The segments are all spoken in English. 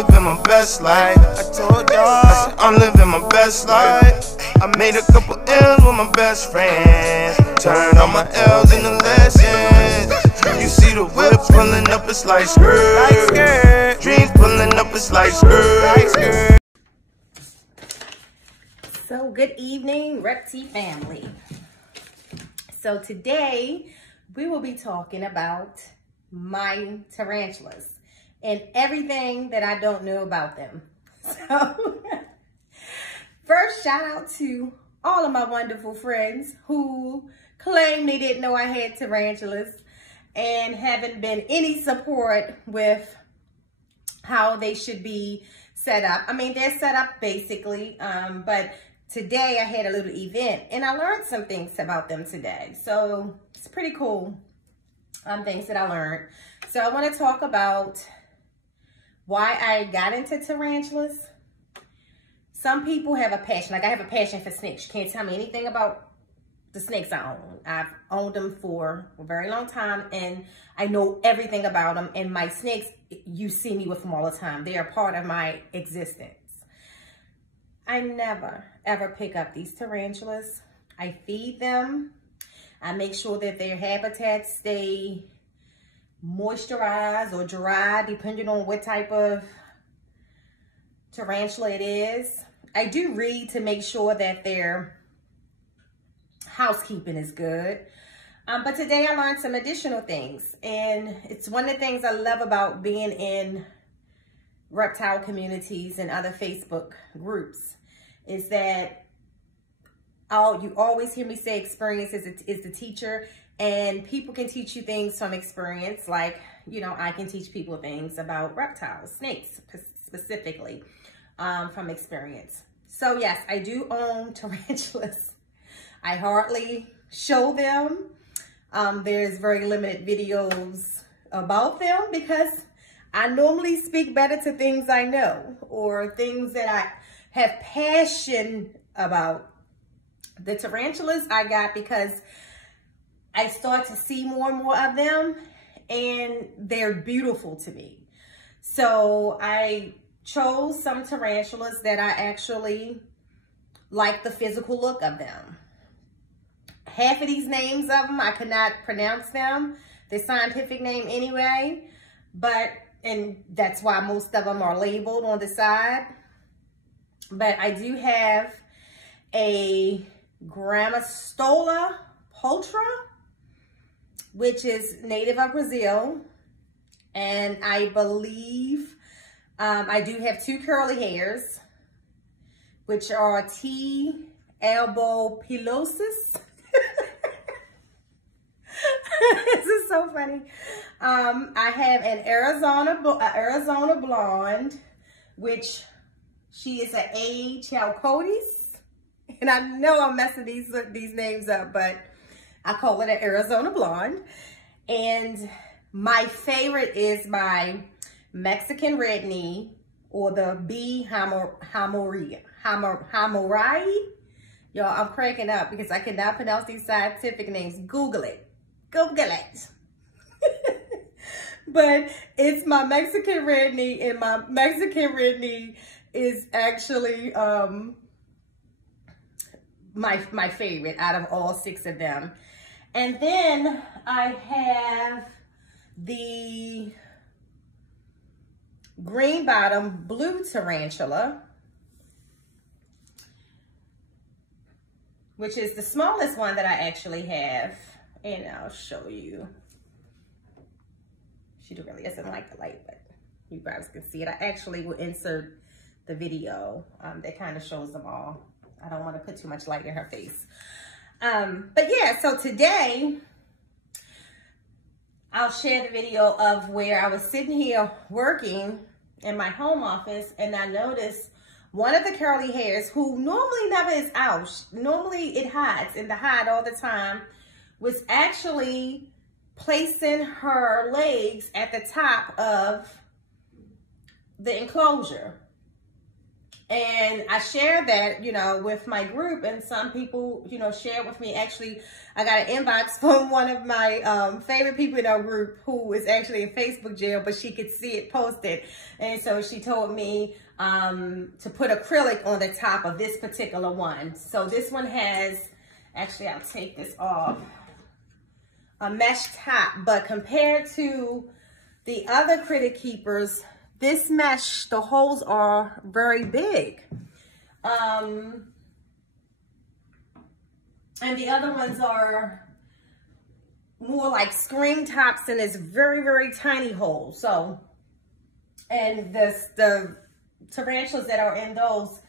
Living my best life. I told y'all I'm living my best life. I made a couple L's with my best friends. Turned all my L's into lessons. You see the whip pulling up, it's like skirt. Dreams pulling up, it's like skirt. So good evening, Repti family. So today we will be talking about my tarantulas and everything that I don't know about them. So first, shout out to all of my wonderful friends who claim they didn't know I had tarantulas and haven't been any support with how they should be set up. I mean, they're set up basically, but today I had a little event and I learned some things about them today. So it's pretty cool things that I learned. So I want to talk about why I got into tarantulas. Some people have a passion. Like I have a passion for snakes. You can't tell me anything about the snakes I own. I've owned them for a very long time and I know everything about them. And my snakes, you see me with them all the time. They are part of my existence. I never, ever pick up these tarantulas. I feed them. I make sure that their habitats stay moisturized or dry, depending on what type of tarantula it is. I do read to make sure that their housekeeping is good. But today I learned some additional things. And it's one of the things I love about being in reptile communities and other Facebook groups is that you always hear me say experience is the teacher, and people can teach you things from experience. Like, you know, I can teach people things about reptiles, snakes specifically, from experience. So yes, I do own tarantulas. I hardly show them. There's very limited videos about them because I normally speak better to things I know or things that I have passion about. The tarantulas I got because I start to see more and more of them and they're beautiful to me. So I chose some tarantulas that I actually like the physical look of them. Half of these names of them, I could not pronounce them, the scientific name anyway, and that's why most of them are labeled on the side. But I do have a Gramastola Pultra, which is native of Brazil. And I believe I do have two curly hairs, which are T. albopilosis. This is so funny. I have an Arizona blonde, which she is an A. chalcodes. And I know I'm messing these names up, but I call it an Arizona blonde. And my favorite is my Mexican red knee, or the B. hamorii. Y'all, I'm cracking up because I cannot pronounce these scientific names. Google it. Google it. But it's my Mexican red knee, and my Mexican red knee is actually my favorite out of all 6 of them. And then I have the green bottom blue tarantula, which is the smallest one that I actually have. And I'll show you. She really doesn't like the light, but you guys can see it. I actually will insert the video that kind of shows them all. I don't want to put too much light in her face. But yeah, so today I'll share the video of where I was sitting here working in my home office, and I noticed one of the curly hairs, who normally never is out, normally it hides in the hide all the time, was actually placing her legs at the top of the enclosure. And I shared that, you know, with my group, and some people, you know, shared with me. Actually, I got an inbox from one of my favorite people in our group who is actually in Facebook jail, but she could see it posted. And so she told me to put acrylic on the top of this particular one. So this one has, actually, I'll take this off, a mesh top, but compared to the other critter keepers, this mesh, the holes are very big. And the other ones are more like screen tops, and it's very, very tiny holes. So, and the tarantulas that are in those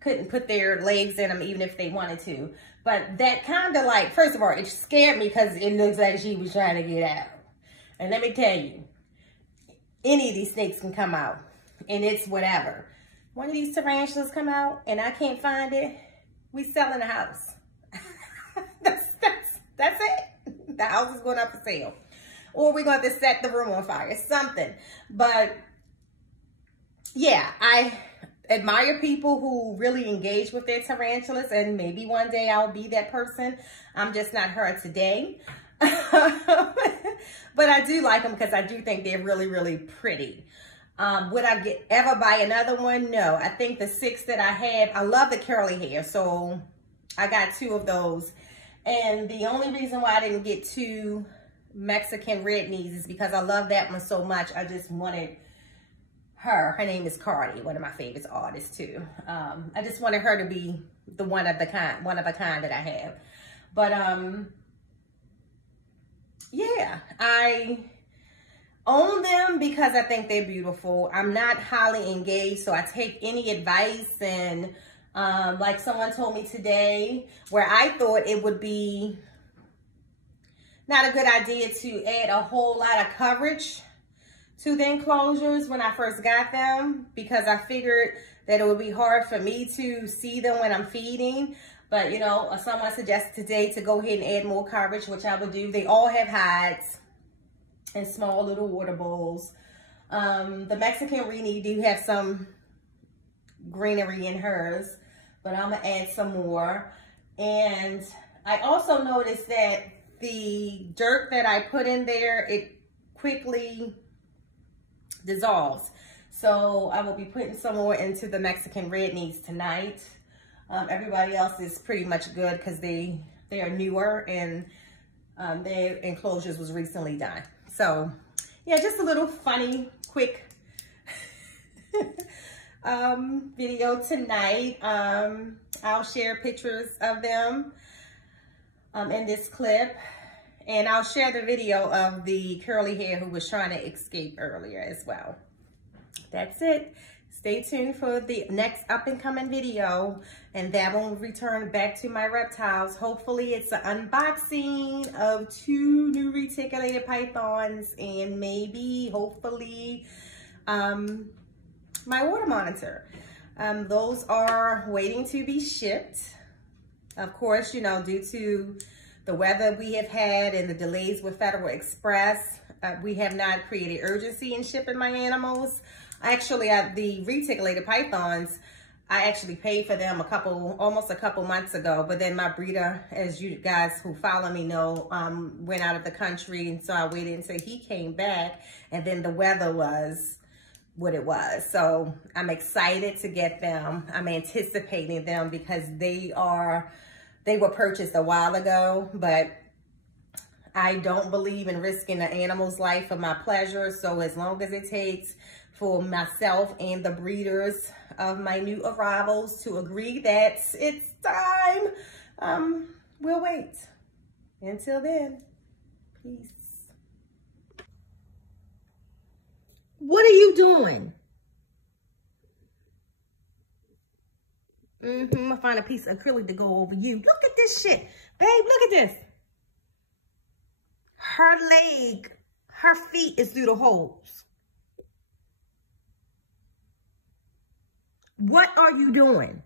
couldn't put their legs in them even if they wanted to. But that kind of like, first of all, it scared me because it looks like she was trying to get out. And let me tell you, any of these snakes can come out, and it's whatever. One of these tarantulas come out and I can't find it, we selling the house. that's it. The house is going up for sale. Or we're going to set the room on fire, something. But yeah, I admire people who really engage with their tarantulas, and maybe one day I'll be that person. I'm just not her today. But I do like them because I do think they're really, really pretty. Would I ever buy another one? No. I think the 6 that I have, I love the curly hair, so I got 2 of those. And the only reason why I didn't get 2 Mexican red knees is because I love that one so much. I just wanted her. Her name is Cardi, one of my favorite artists too. I just wanted her to be the one of a kind that I have. But yeah, I own them because I think they're beautiful. I'm not highly engaged, so I take any advice. And like someone told me today, where I thought it would be not a good idea to add a whole lot of coverage to the enclosures when I first got them, because I figured that it would be hard for me to see them when I'm feeding. But, you know, someone suggested today to go ahead and add more coverage, which I would do. They all have hides and small little water bowls. The Mexican Rini do have some greenery in hers, but I'm going to add some more. And I also noticed that the dirt that I put in there, it quickly dissolves. So I will be putting some more into the Mexican red knees tonight. Everybody else is pretty much good because they are newer, and their enclosures was recently done. So yeah, just a little funny, quick video tonight. I'll share pictures of them in this clip, and I'll share the video of the curly hair who was trying to escape earlier as well. That's it. Stay tuned for the next up and coming video, and that will return back to my reptiles. Hopefully it's an unboxing of 2 new reticulated pythons, and maybe, hopefully, my water monitor. Those are waiting to be shipped. Of course, you know, due to the weather we have had and the delays with Federal Express, we have not created urgency in shipping my animals. Actually, the reticulated pythons, I actually paid for them almost a couple months ago, but then my breeder, as you guys who follow me know, went out of the country, and so I waited until he came back, and then the weather was what it was. So I'm excited to get them. I'm anticipating them because they were purchased a while ago, but I don't believe in risking an animal's life for my pleasure. So as long as it takes for myself and the breeders of my new arrivals to agree that it's time, we'll wait. Until then, peace. What are you doing? I'm gonna find a piece of acrylic to go over you. Look at this shit. Babe, look at this. Her feet is through the holes. What are you doing?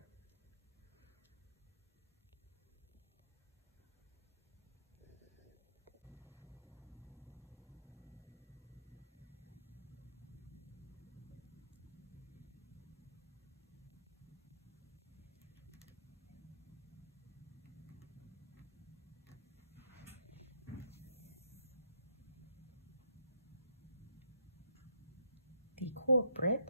be corporate.